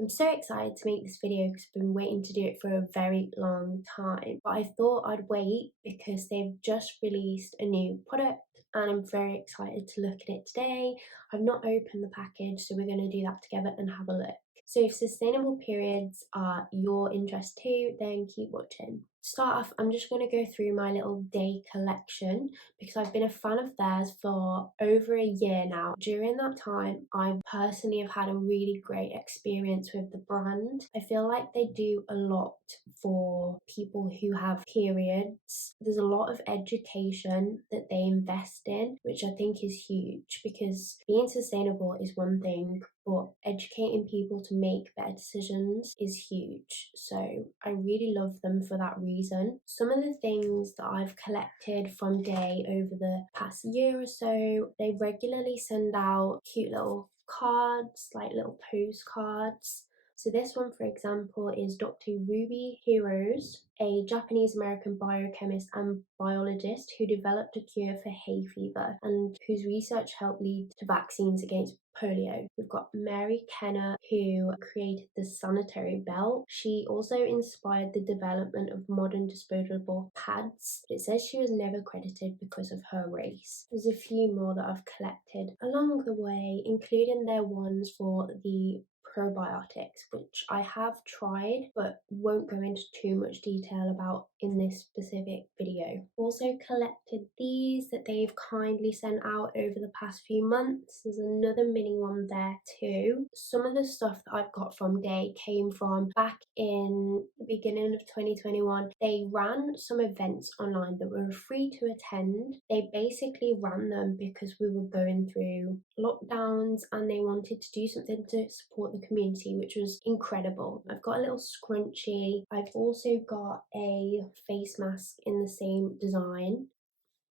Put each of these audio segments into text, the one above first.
I'm so excited to make this video because I've been waiting to do it for a very long time. But I thought I'd wait because they've just released a new product and I'm very excited to look at it today. I've not opened the package, so we're going to do that together and have a look. So if sustainable periods are your interest too, then keep watching. To start off, I'm just going to go through my little Daye collection because I've been a fan of theirs for over a year now. During that time, I personally have had a really great experience with the brand. I feel like they do a lot for people who have periods. There's a lot of education that they invest in, which I think is huge because being sustainable is one thing, but educating people to make better decisions is huge. So I really love them for that reason. Some of the things that I've collected from Daye over the past year or so, they regularly send out cute little cards, like little postcards. So this one, for example, is Dr. Ruby Heroes, a Japanese-American biochemist and biologist who developed a cure for hay fever and whose research helped lead to vaccines against polio. We've got Mary Kenner, who created the sanitary belt. She also inspired the development of modern disposable pads, but it says she was never credited because of her race. There's a few more that I've collected along the way, including their ones for the probiotics, which I have tried but won't go into too much detail about in this specific video. Also collected these that they've kindly sent out over the past few months. There's another mini one there too. Some of the stuff that I've got from Daye came from back in the beginning of 2021. They ran some events online that were free to attend. They basically ran them because we were going through lockdowns and they wanted to do something to support the community, which was incredible. I've got a little scrunchie. I've also got a face mask in the same design,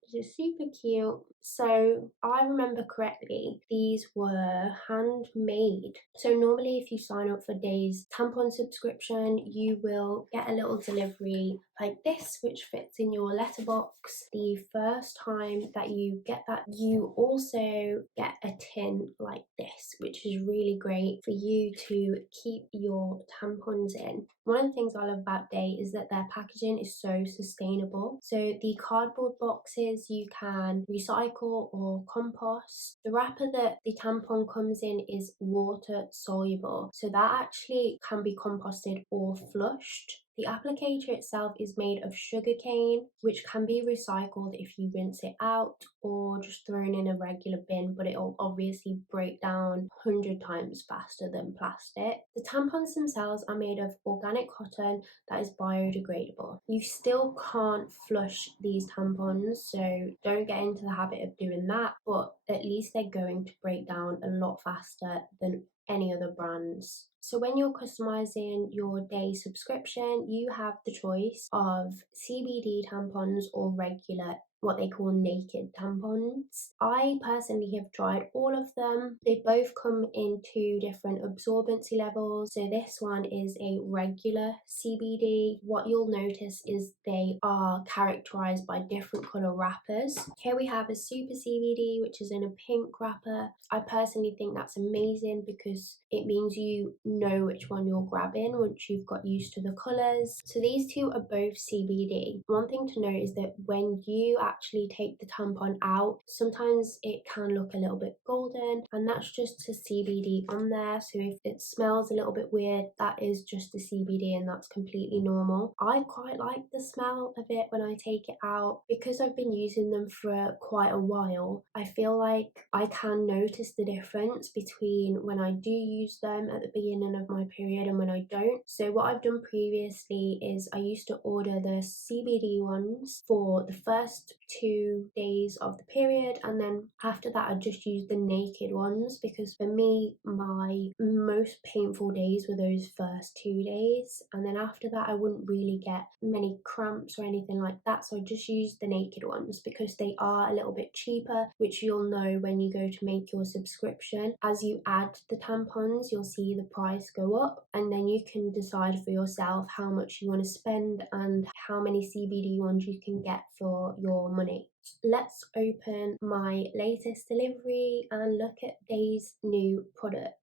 which is super cute. So I remember correctly, these were handmade. So normally if you sign up for Daye's tampon subscription, you will get a little delivery like this, which fits in your letterbox. The first time that you get that, you also get a tin like this, which is really great for you to keep your tampons in. One of the things I love about Daye is that their packaging is so sustainable. So the cardboard boxes you can recycle or compost. The wrapper that the tampon comes in is water soluble, so that actually can be composted or flushed. The applicator itself is made of sugarcane, which can be recycled if you rinse it out or just thrown in a regular bin, but it'll obviously break down 100 times faster than plastic. The tampons themselves are made of organic cotton that is biodegradable. You still can't flush these tampons, so don't get into the habit of doing that, but at least they're going to break down a lot faster than any other brands. So when you're customizing your Daye subscription, you have the choice of CBD tampons or regular, what they call naked tampons. I personally have tried all of them. They both come in two different absorbency levels. So this one is a regular CBD. What you'll notice is they are characterized by different color wrappers. Here we have a super CBD, which is in a pink wrapper. I personally think that's amazing because it means you know which one you're grabbing once you've got used to the colors. So these two are both CBD. One thing to note is that when you actually take the tampon out, sometimes it can look a little bit golden, and that's just the CBD on there. So if it smells a little bit weird, that is just the CBD and that's completely normal. I quite like the smell of it when I take it out. Because I've been using them for quite a while, I feel like I can notice the difference between when I do use them at the beginning of my period and when I don't. So what I've done previously is I used to order the CBD ones for the first 2 days of the period, and then after that I just used the naked ones because for me my most painful days were those first 2 days, and then after that I wouldn't really get many cramps or anything like that, so I just used the naked ones because they are a little bit cheaper, which you'll know when you go to make your subscription. As you add the tampons, you'll see the price go up, and then you can decide for yourself how much you want to spend and how many CBD ones you can get for your money. Let's open my latest delivery and look at Daye's new product.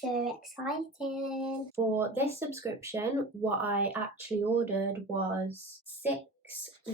So exciting! For this subscription, what I actually ordered was 6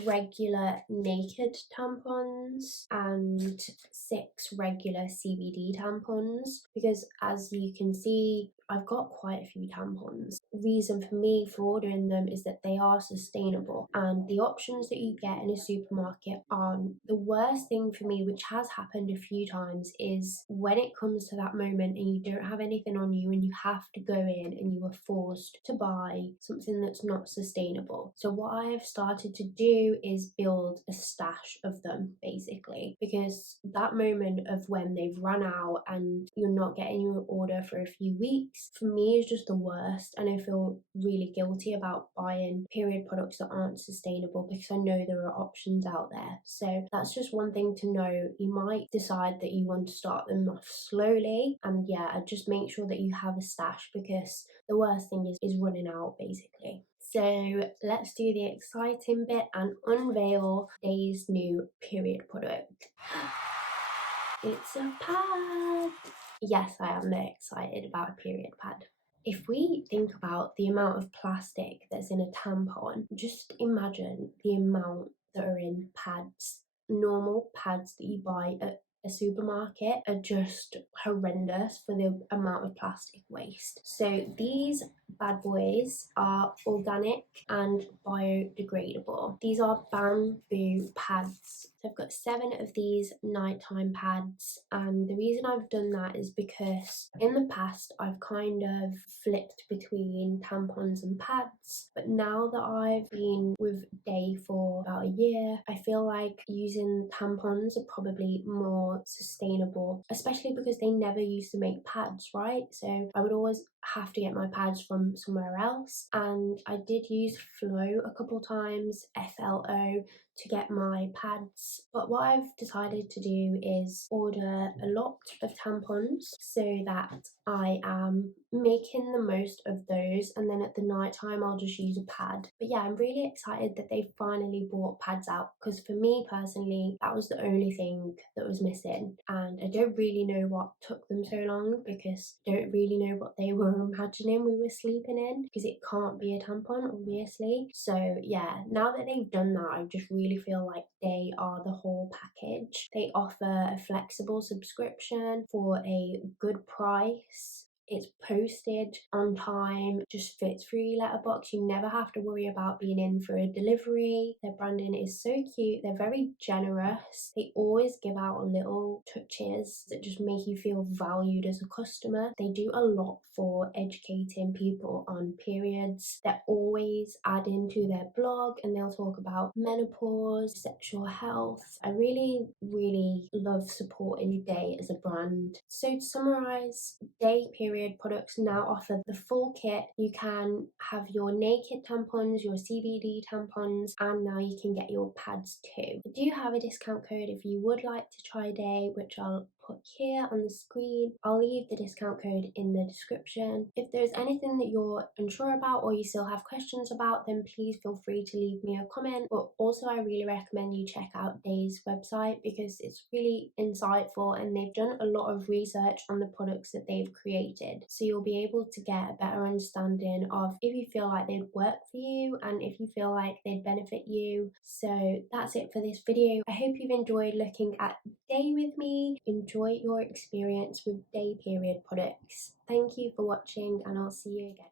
regular naked tampons and 6 regular CBD tampons, because as you can see, I've got quite a few tampons. Reason for me for ordering them is that they are sustainable, and the options that you get in a supermarket aren't. The worst thing for me, which has happened a few times, is when it comes to that moment and you don't have anything on you and you have to go in and you are forced to buy something that's not sustainable. So what I have started to do is build a stash of them, basically, because that moment of when they've run out and you're not getting your order for a few weeks, for me is just the worst, and I feel really guilty about buying period products that aren't sustainable because I know there are options out there. So that's just one thing to know. You might decide that you want to start them off slowly, and yeah, just make sure that you have a stash, because the worst thing is running out, basically. So let's do the exciting bit and unveil Daye's new period product. It's a pad! Yes, I am excited about a period pad. If we think about the amount of plastic that's in a tampon, just imagine the amount that are in pads. Normal pads that you buy at a supermarket are just horrendous for the amount of plastic waste. So these bad boys are organic and biodegradable. These are bamboo pads. So I've got 7 of these nighttime pads, and the reason I've done that is because in the past I've kind of flipped between tampons and pads, but now that I've been with Daye for about a year, I feel like using tampons are probably more sustainable, especially because they never used to make pads, right? So I would always have to get my pads from somewhere else, and I did use Flow a couple times, FLO, to get my pads, but what I've decided to do is order a lot of tampons so that I am making the most of those, and then at the night time I'll just use a pad. But yeah, I'm really excited that they finally brought pads out, because for me personally that was the only thing that was missing, and I don't really know what took them so long, because I don't really know what they were imagining we were sleeping in, because it can't be a tampon, obviously. So yeah, now that they've done that, I just really feel like they are the whole package. They offer a flexible subscription for a good price. It's posted on time, just fits through your letterbox. You never have to worry about being in for a delivery. Their branding is so cute. They're very generous. They always give out little touches that just make you feel valued as a customer. They do a lot for educating people on periods. They're always adding to their blog, and they'll talk about menopause, sexual health. I really, really love supporting Daye as a brand. So to summarize, Daye period products now offer the full kit. You can have your naked tampons, your CBD tampons, and now you can get your pads too. I do have a discount code if you would like to try Daye, which I'll put here on the screen. I'll leave the discount code in the description. If there's anything that you're unsure about or you still have questions about, then please feel free to leave me a comment. But also I really recommend you check out Daye's website, because it's really insightful and they've done a lot of research on the products that they've created. So you'll be able to get a better understanding of if you feel like they'd work for you and if you feel like they'd benefit you. So that's it for this video. I hope you've enjoyed looking at Daye with me. Enjoy your experience with Daye period products. Thank you for watching, and I'll see you again.